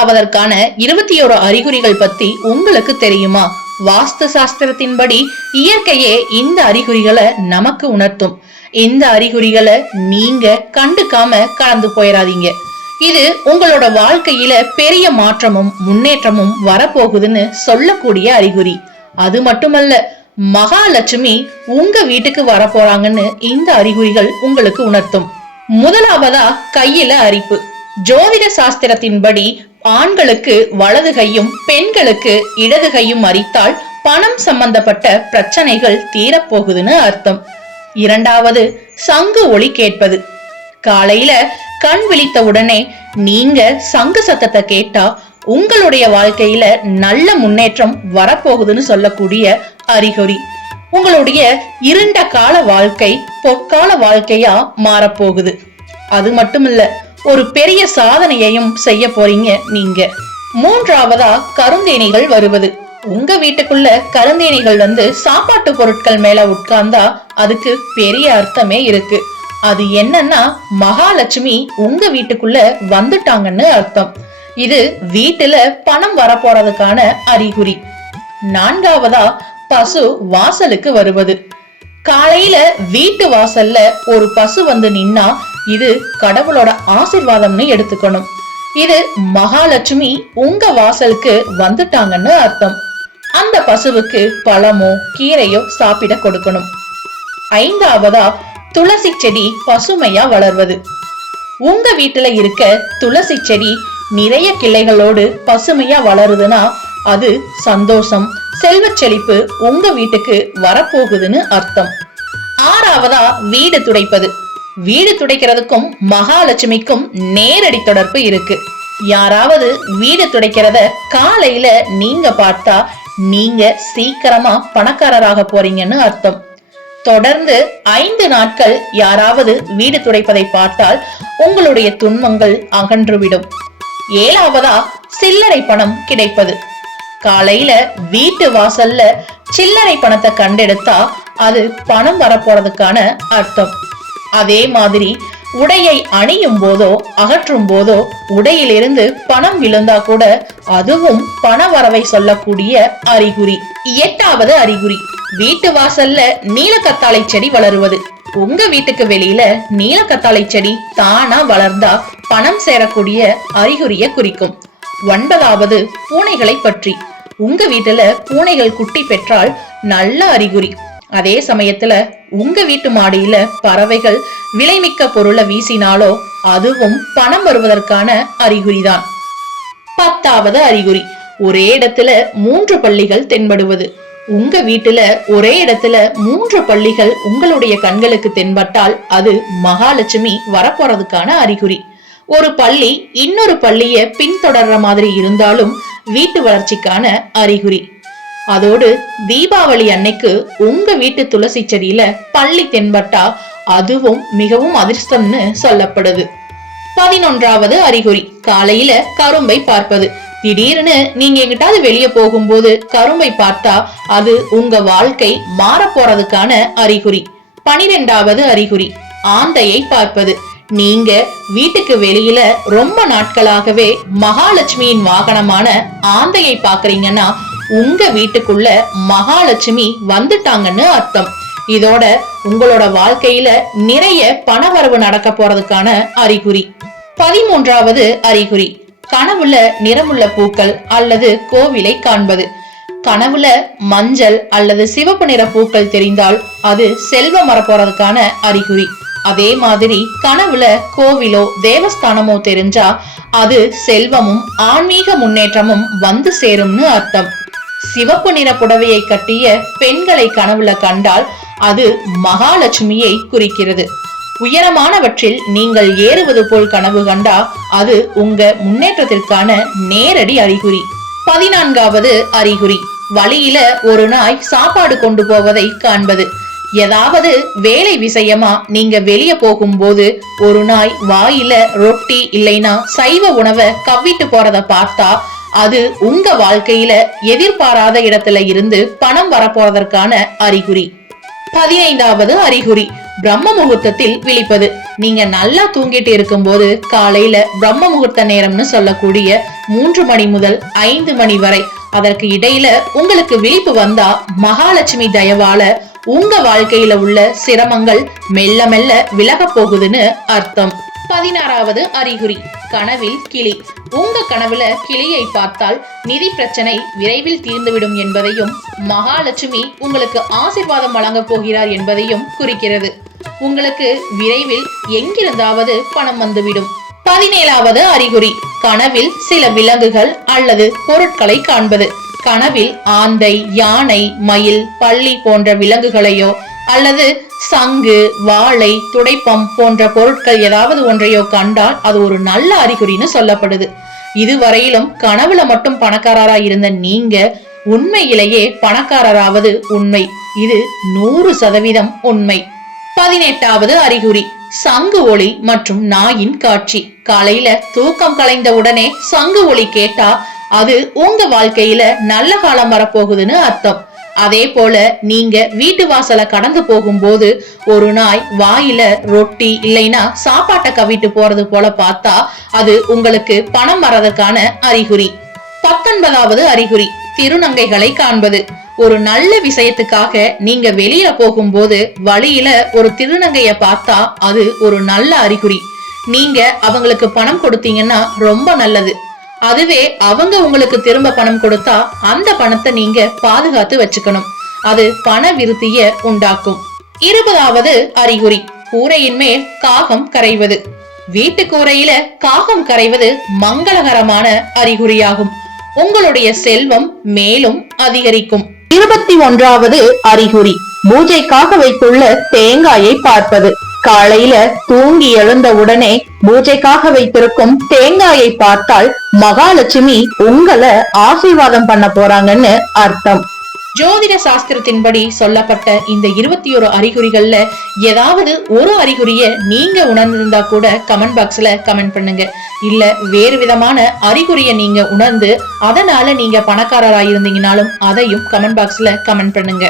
ஆவதற்கான 21 அறிகுறிகள் பத்தி உங்களுக்கு தெரியுமா? வாஸ்து சாஸ்திரத்தின்படி இயற்கையே இந்த அறிகுறிகளை நமக்கு உணர்த்தும். இந்த அறிகுறிகளை நீங்க கண்டுக்காம கடந்து போயிடாதீங்க. இது உங்களோட வாழ்க்கையில பெரிய மாற்றமும் முன்னேற்றமும் வரப்போகுதுன்னு சொல்லக்கூடிய அறிகுறி. அது மட்டுமல்ல, மகாலட்சுமி உங்க வீட்டுக்கு வரப்போறாங்கன்னு இந்த அறிகுறிகள் உங்களுக்கு உணர்த்தும். முதலாவதா கையில அரிப்பு. ஜோதிட சாஸ்திரத்தின்படி ஆண்களுக்கு வலது கையும் பெண்களுக்கு இடது கையும் அரித்தால் பணம் சம்பந்தப்பட்ட பிரச்சனைகள் தீரப்போகுதுன்னு அர்த்தம். இரண்டாவது, சங்கு ஒலி கேட்பது. காலையில கண் விழித்த உடனே நீங்க சங்கு சத்தத்தை கேட்டா உங்களுடைய வாழ்க்கையில நல்ல முன்னேற்றம் வரப்போகுதுன்னு சொல்லக்கூடிய அறிகுறி. உங்களுடைய இருண்ட கால வாழ்க்கை பொற்கால வாழ்க்கையா மாறப்போகுது. அது மட்டுமில்ல, ஒரு பெரிய சாதனையையும் செய்ய போறீங்க நீங்க. மூன்றாவதா கருந்தேனிகள் வருவது. உங்க வீட்டுக்குள்ள கருந்தேனிகள் சாப்பாட்டு பொருட்கள் மேல உட்கார்ந்தா அதுக்கு பெரிய அர்த்தமே இருக்கு. அது என்னன்னா, மகாலட்சுமி உங்க வீட்டுக்குள்ள வந்துட்டாங்கன்னு அர்த்தம். இது வீட்டுல பணம் வரப்போறதுக்கான அறிகுறி. நான்காவதா பசு வாசலுக்கு வருவது. காலையில வீட்டு வாசல்ல ஒரு பசு நின்னா இது கடவுளோட ஆசீர்வாதம்னு எடுத்துக்கணும். இது மகாலட்சுமி உங்க வாசலுக்கு வந்துட்டாங்கன்னு அர்த்தம். அந்த பசுவுக்கு பழமோ கீரையோ சாப்பிட கொடுக்கணும். ஐந்தாவதா துளசி செடி பசுமையா வளர்வது. உங்க வீட்டுல இருக்க துளசி செடி நிறைய கிளைகளோடு பசுமையா வளருதுன்னா அது சந்தோஷம், செல்வ செழிப்பு உங்க வீட்டுக்கு வரப்போகுதுன்னு அர்த்தம். ஆறாவதா வீடு துடைப்பது. வீடு துடைக்கிறதுக்கும் மகாலட்சுமிக்கும் நேரடி தொடர்பு இருக்கு. யாராவது வீடு துடைக்கிறத காலையில நீங்க பார்த்தா நீங்க சீக்கிரமா பணக்காரராக போறீங்கன்னு அர்த்தம். தொடர்ந்து 5 நாட்கள் யாராவது வீடு துடைப்பதை பார்த்தால் உங்களுடைய துன்பங்கள் அகன்றுவிடும். ஏழாவதா சில்லறை பணம் கிடைப்பது. காலையில வீட்டு வாசல்ல சில்லறை பணத்தை கண்டெடுத்தா அது பணம் வரப்போறதுக்கான அர்த்தம். அதே மாதிரி உடையை அணியும் போதோ அகற்றும் போதோ உடையிலிருந்து பணம் விழுந்தா கூட அதுவும் பண வரவை சொல்லக்கூடிய அறிகுறி. எட்டாவது அறிகுறி, வீட்டு வாசல்ல நீலக்கத்தாழை செடி வளருவது. உங்க வீட்டுக்கு வெளியில நீலக்கத்தாழை செடி தானா வளர்ந்தா பணம் சேரக்கூடிய அறிகுறிய குறிக்கும். ஒன்பதாவது பூனைகளை பற்றி. உங்க வீட்டுல பூனைகள் குட்டி பெற்றால் நல்ல அறிகுறி. அதே சமயத்துல உங்க வீட்டு மாடியில பறவைகள் விலைமிக்க பொருளை வீசினாலோ அதுவும் பணம் வருவதற்கான அறிகுறிதான். 10வது அறிகுறி, ஒரே இடத்துல 3 பள்ளிகள் தென்படுவது. உங்க வீட்டுல ஒரே இடத்துல 3 பள்ளிகள் உங்களுடைய கண்களுக்கு தென்பட்டால் அது மகாலட்சுமி வரப்போறதுக்கான அறிகுறி. ஒரு பள்ளி இன்னொரு பள்ளிய பின்தொடர்ற மாதிரி இருந்தாலும் வீட்டு வளர்ச்சிக்கான அறிகுறி. அதோடு தீபாவளி அன்னைக்கு உங்க வீட்டு துளசி செடியில பள்ளி தென்பட்டா அதுவும் மிகவும் அதிர்ஷ்டம்னு சொல்லப்படுது. 11வது அறிகுறி, காலையில கரும்பை பார்ப்பது. திடீர்னு நீங்க எங்கிட்டாவது வெளியே போகும்போது கரும்பை பார்த்தா அது உங்க வாழ்க்கை மாற போறதுக்கான அறிகுறி. 12வது அறிகுறி, ஆந்தையை பார்ப்பது. நீங்க வீட்டுக்கு வெளியில ரொம்ப நாட்களாகவே மகாலட்சுமியின் வாகனமான ஆந்தையை பாக்குறீங்கன்னா உங்க வீட்டுக்குள்ள மகாலட்சுமி வந்துட்டாங்கன்னு அர்த்தம். இதோட உங்களோட வாழ்க்கையில நிறைய பணவரவு நடக்க போறதுக்கான அறிகுறி. 13வது அறிகுறி, கனவுல நிறமுள்ள பூக்கள் அல்லது கோவிலை காண்பது. கனவுல மஞ்சள் அல்லது சிவப்பு நிற பூக்கள் தெரிந்தால் அது செல்வம் வரப்போறதுக்கான அறிகுறி. அதே மாதிரி கனவுல கோவிலோ தேவஸ்தானமோ தெரிஞ்சா அது செல்வமும் ஆன்மீக முன்னேற்றமும் வந்து சேரும்னு அர்த்தம். சிவப்பு நிற புடவையை கட்டிய பெண்களை கனவுல கண்டால் அது மகாலட்சுமியை குறிக்கிறது. உயரமானவற்றில் நீங்கள் ஏறுவது போல் கனவு கண்டா அது உங்க முன்னேற்றத்திற்கான நேரடி அறிகுறி. 14வது அறிகுறி, வழியில ஒரு நாய் சாப்பாடு கொண்டு போவதை காண்பது. ஏதாவது வேலை விஷயமா நீங்க வெளியே போகும்போது ஒரு நாய் வாயில ரொட்டி இல்லைன்னா சைவ உணவை கவ்விட்டு போறத பார்த்தா அது உங்க வாழ்க்கையில எதிர்பாராத இடத்துல இருந்து பணம் வரப்போறதற்கான அறிகுறி. 15வது அறிகுறி பிரம்ம முகூர்த்தத்தில் விழிப்பது. நீங்க நல்லா தூங்கிட்டு இருக்கும்போது காலையில பிரம்ம முகூர்த்த நேரம்னு சொல்லக்கூடிய 3 மணி முதல் 5 மணி வரை அதற்கு இடையில உங்களுக்கு விழிப்பு வந்தா மகாலட்சுமி தயவால உங்க வாழ்க்கையில உள்ள சிரமங்கள் மெல்ல மெல்ல விலக போகுதுன்னு அர்த்தம். 16வது அறிகுறி கனவில் கிளி. உங்க கனவுல கிளியை பார்த்தால் நிதி பிரச்சனை விரைவில் தீர்ந்துவிடும் என்பதையும் மகாலட்சுமி உங்களுக்கு ஆசீர்வாதம் வழங்க போகிறார் என்பதையும் குறிக்கிறது. உங்களுக்கு விரைவில் எங்கிருந்தாவது பணம் வந்துவிடும். 17வது அறிகுறி கனவில் சில விலங்குகள் அல்லது பொருட்களை காண்பது. கனவில் ஆந்தை, யானை, மயில், பள்ளி போன்ற விலங்குகளையோ அல்லது சங்கு, வாழை, துடைப்பம் போன்ற பொருட்கள் ஏதாவது ஒன்றையோ கண்டால் அது ஒரு நல்ல அறிகுறின்னு சொல்லப்படுது. இதுவரையிலும் கனவுல மட்டும் பணக்காரரா இருந்த நீங்க உண்மையிலேயே பணக்காரராவது உண்மை. இது 100% உண்மை. 18வது அறிகுறி சங்கு ஒளி மற்றும் நாயின் காட்சி. காலையில தூக்கம் கலைந்த உடனே சங்கு ஒளி கேட்டா அது உங்க வாழ்க்கையில நல்ல காலம் வரப்போகுதுன்னு அர்த்தம். அதே போல நீங்க வீட்டு வாசல கடந்து போகும்போது ஒரு நாய் வாயில ரொட்டி இல்லைன்னா சாப்பாட்டை கவிட்டு போறது போல பார்த்தா அது உங்களுக்கு பணம் வரதுக்கான அறிகுறி. 19வது அறிகுறி திருநங்கைகளை காண்பது. ஒரு நல்ல விஷயத்துக்காக நீங்க வெளியில போகும்போது வழியில ஒரு திருநங்கைய பார்த்தா அது ஒரு நல்ல அறிகுறி. நீங்க அவங்களுக்கு பணம் கொடுத்தீங்கன்னா ரொம்ப நல்லது. அதுவே அவங்க உங்களுக்கு திரும்ப பணம் கொடுத்தா அந்த பணத்தை நீங்க பாதுகாத்து வச்சுக்கணும். அது பண விருத்திய உண்டாக்கும். 20வது அறிகுறி கூரையின் மேல் காகம் கரைவது. வீட்டு கூரையில காகம் கரைவது மங்களகரமான அறிகுறியாகும். உங்களுடைய செல்வம் மேலும் அதிகரிக்கும். 21வது அறிகுறி பூஜைக்காக வைத்துள்ள தேங்காயை பார்ப்பது. காலையில தூங்கி எழுந்த உடனே பூஜைக்காக வைத்திருக்கும் தேங்காயை பார்த்தால் மகாலட்சுமி உங்களை ஆசீர்வாதம் பண்ண போறாங்கன்னு அர்த்தம். ஜோதிட சாஸ்திரத்தின்படி சொல்லப்பட்ட இந்த 21 அறிகுறிகள்ல ஏதாவது ஒரு அறிகுறிய நீங்க உணர்ந்திருந்தா கூட கமெண்ட் பாக்ஸ்ல கமெண்ட் பண்ணுங்க. இல்ல வேறு விதமான அறிகுறிய நீங்க உணர்ந்து அதனால நீங்க பணக்காரராயிருந்தீங்கனாலும் அதையும் கமெண்ட் பாக்ஸ்ல கமெண்ட் பண்ணுங்க.